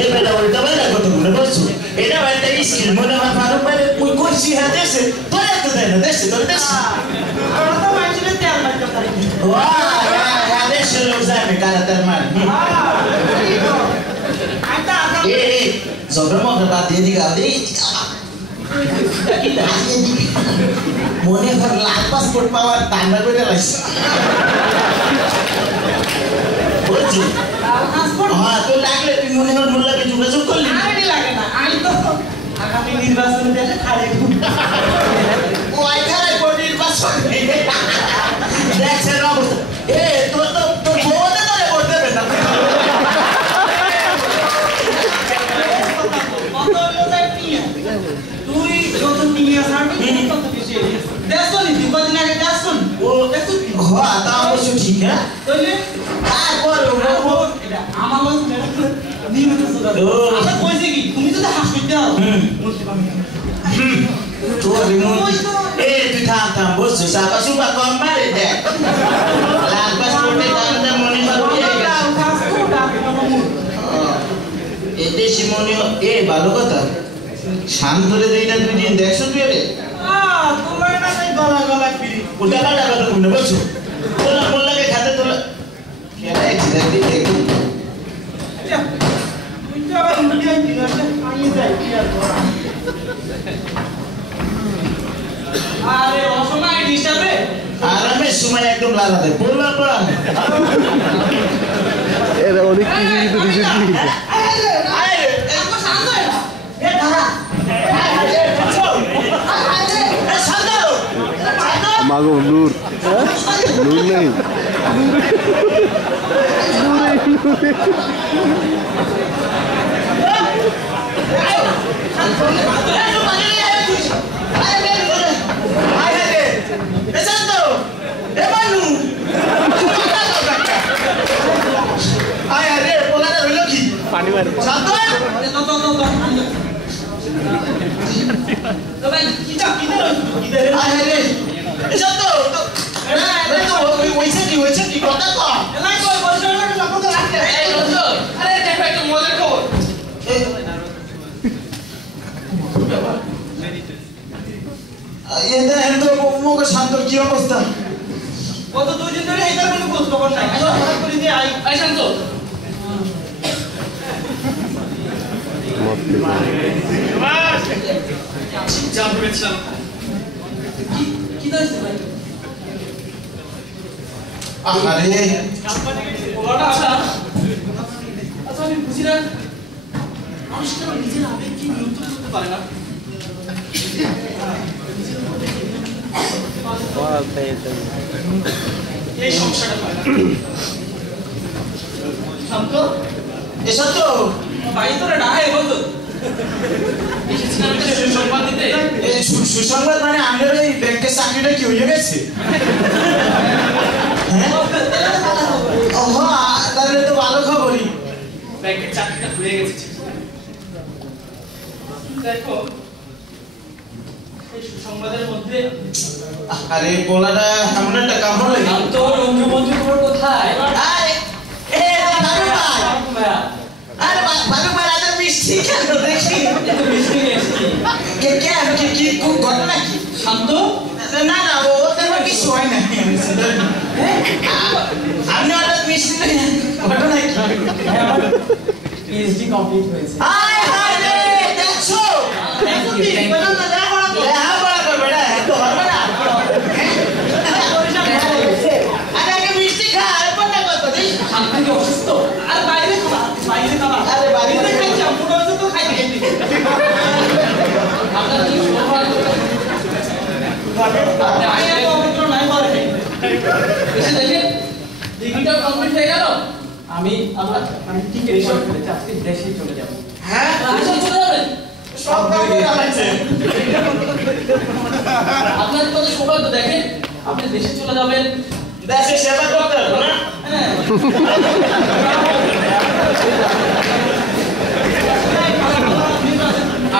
এই বেটা উল্টা বেলা কত মনে করছো এটা একটা স্কিল মনে হয় ফারুক ভাই ওই করছি হ্যাঁ দেশে তোর এত দেয় না দেশে তোর দেশে আমরা তো মাইছিলে তেল মারতে পারি ওয়া দেশে লোক যাবে কারা তার মার এই জবরমত বাদ দিয়ে দিগা দেই মনে হয় লাখ পাসপোর্ট পাওয়ার টাইম করে লাইছে বুঝছি হ্যাঁ তো লাগলে তুই মনে হয় মোল্লাকে যোগাযোগ করলি আরে লাগে না আমি তো আগামী নির্বাচন দেশে খালি ওই খারাপ কোন নির্বাচন দেখছেন অবস্থা এ তোর তো তোর বউতে তোরে ভোট দেবে না কত হলো তাই তুই যত নিয়ে আসবি তত বেশি দেখছো নি তুই কদিন আগে দেখছো ও দেখছো হ্যাঁ তা অবশ্য ঠিক হ্যাঁ তাহলে তারপর এটা আমার মন নিয়মিত যোগাযোগ আচ্ছা কইছে কি তুমি যদি হাসপিটাল দাও বলতে পারবি তোর এ তুই থাম বসছো সাবা সুবা কম মারে দেখ লাল পাসপোর্টে দামটা মনে হয় এতে সিমনি এ ভালো কথা শান্ত ধরে দেই না তুই দিন দেখছো তুই রে তোমার না তাই গলা গলা ফিরি উল্টা পাল্টা কথা শুনে বলছো তোলা মোল্লাকে খাতে তোলা কেনা এক্সিডেন্ট দিয়ে দেখো তুই তো আবার মিডিয়া দিনাতে আইয়ে যাই কি আর করা আরে অসময় ডিস্টার্বে আরামে সময় একদম লালা দেয় বললাম পড়া এরা অনেক কিছু কিন্তু রিসেন্টলি মাগো নূর নূর নেই পানি মারে শান্ত কি অবস্থা কত দুই দিন ধরে এইটার কোনো খোঁজ খবর নাই হঠাৎ করে যে আই শান্ত জাম করেছিলাম কি দইছে ভাই আরে ওটা আচ্ছা আমি বুঝি না মানুষ কেন নিজের আবেগ কি নিয়ন্ত্রণ করতে পারে না এই সমস্যাটা শান্ত এসব তো ভাই তোরা ডাহে বলতো সুসংবাদ দিতে সুসংবাদ মানে আমাদের এই ব্যাংকের চাকরিটা কি হয়ে গেছে তাহলে তো ভালো খবরই ব্যাংকের চাকরিটা হয়ে গেছে দেখো এই সুসংবাদের মধ্যে আরে বলাটা এমন একটা কামড় লাগে তো রঞ্জু মঞ্জু খবর কোথায় আরে এ ভালো ভাই আরে ভালো ভাই আজ মিষ্টি কেন দেখি এত মিষ্টি এসেছি কি ঘটনা কি শান্ত না না ও তেমন কিছু হয় না আপনি হঠাৎ মিষ্টি ঘটনা কি পিএইচডি কমপ্লিট হয়েছে হাই হাই রে দেখছো বললাম না দেখা করবে না তো হবে না আরে আগে মিষ্টি খা আর কোনটা কত দিস শান্ত কি অসুস্থ আর বাইরে খাবা আরে বাইরে খাইছি আমরা তো খাইতে আপনার কি সবার আয় তো অমিত্র নাই পারে এসে দেখে ডিগ্রিটা কমপ্লিট হয়ে গেল আমি ঠিক রেশন করে চাকরি দেশে চলে যাব হ্যাঁ দেশে চলে যাবেন সব কাজ আছে আপনার কত সৌভাগ্য দেখেন আপনি দেশে চলে যাবেন দেশে সেবা করতে হবে না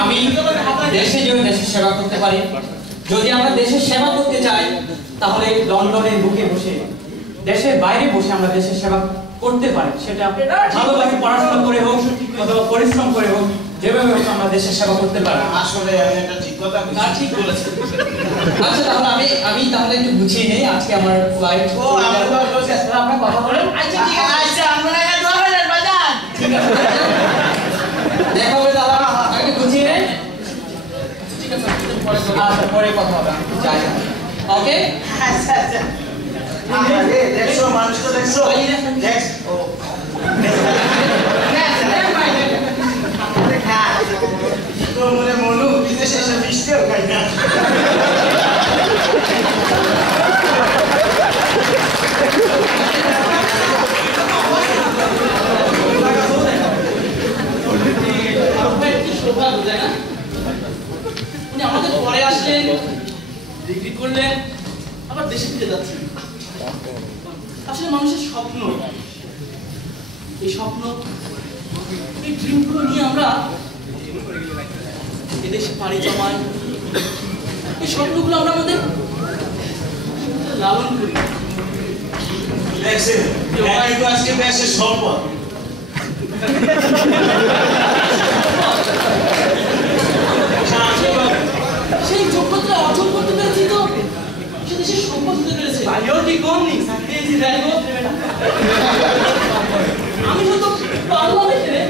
আমি দেশে যদি দেশের সেবা করতে পারি যদি আমরা দেশের সেবা করতে চাই তাহলে লন্ডনের বুকে বসে দেশের বাইরে বসে আমরা দেশের সেবা করতে পারি, সেটা ভালোভাবে পড়াশোনা করে হোক অথবা পরিশ্রম করে হোক, যেভাবে হোক আমরা দেশের সেবা করতে পারি। আসলে আমি একটা ঠিক কথা না, ঠিক বলেছেন। আচ্ছা, তাহলে আমি তাহলে একটু বুঝিয়ে নেই। আজকে আমার ফ্লাইট। ও আমরা তো বলছি আপনার কথা বলেন। আচ্ছা ঠিক আছে, আচ্ছা আমরা না দোয়া করেন বাজান। ঠিক আছে, দেখা হবে দাদা। আগে বুঝিয়ে নেই। ঠিক আছে, আচ্ছা পরে কথা হবে। যাই, ওকে। আচ্ছা আচ্ছা আরে দেখছো মানুষ তো দেখছো দেখ ও তো মনে মনু বিদেশে এসে মিষ্টিও খাই না উনি আমাদের পরে আসলেন, ডিগ্রি করলেন, আবার দেশে ফিরে যাচ্ছেন। আসলে মানুষের স্বপ্ন, এই স্বপ্ন, এই ড্রিমগুলো নিয়ে আমরা এদেশে পাড়ি জমাই। এই স্বপ্নগুলো আমরা আমাদের লালন করি। দেখছেন এটাই তো আজকে দেশের সম্পদ সেই যোগ্যতা অর্জন করতে পেরেছি তো সে দেশের সম্পদ হতে পেরেছে। কি কম নেই, আমি তো পারলাম এখানে।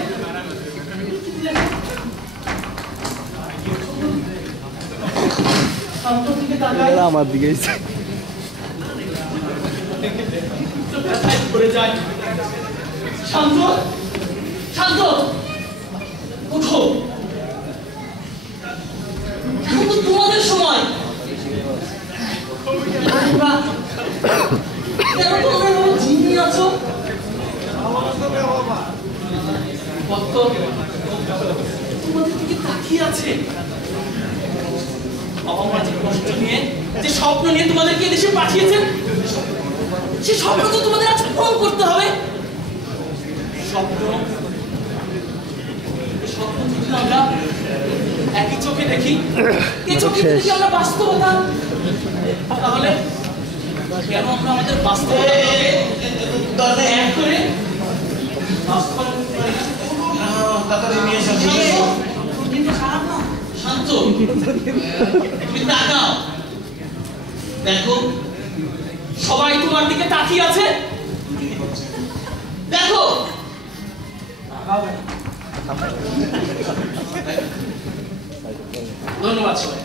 আমার দিকে এসে শান্ত, শান্ত, উঠো। এখন তো তোমাদের সময়। কেন তোমরা এভাবে ঝিমিয়ে আছো? কত তোমাদের দিকে তাকিয়ে আছে। বাবা মা যে কষ্ট নিয়ে, যে স্বপ্ন নিয়ে তোমাদেরকে দেশে পাঠিয়েছেন, সে স্বপ্ন তো তোমাদের আজ পূরণ করতে হবে। স্বপ্ন, স্বপ্ন যদি আমরা একই চোখে দেখি, এই চোখে দেখি আমরা বাস্তবতা, তাহলে কেন আমরা আমাদের বাস্তবতাকে এক করে শান্ত, তুমি তাকাও, দেখো সবাই তোমার দিকে তাকিয়ে আছে। দেখো ধন্যবাদ সবাই।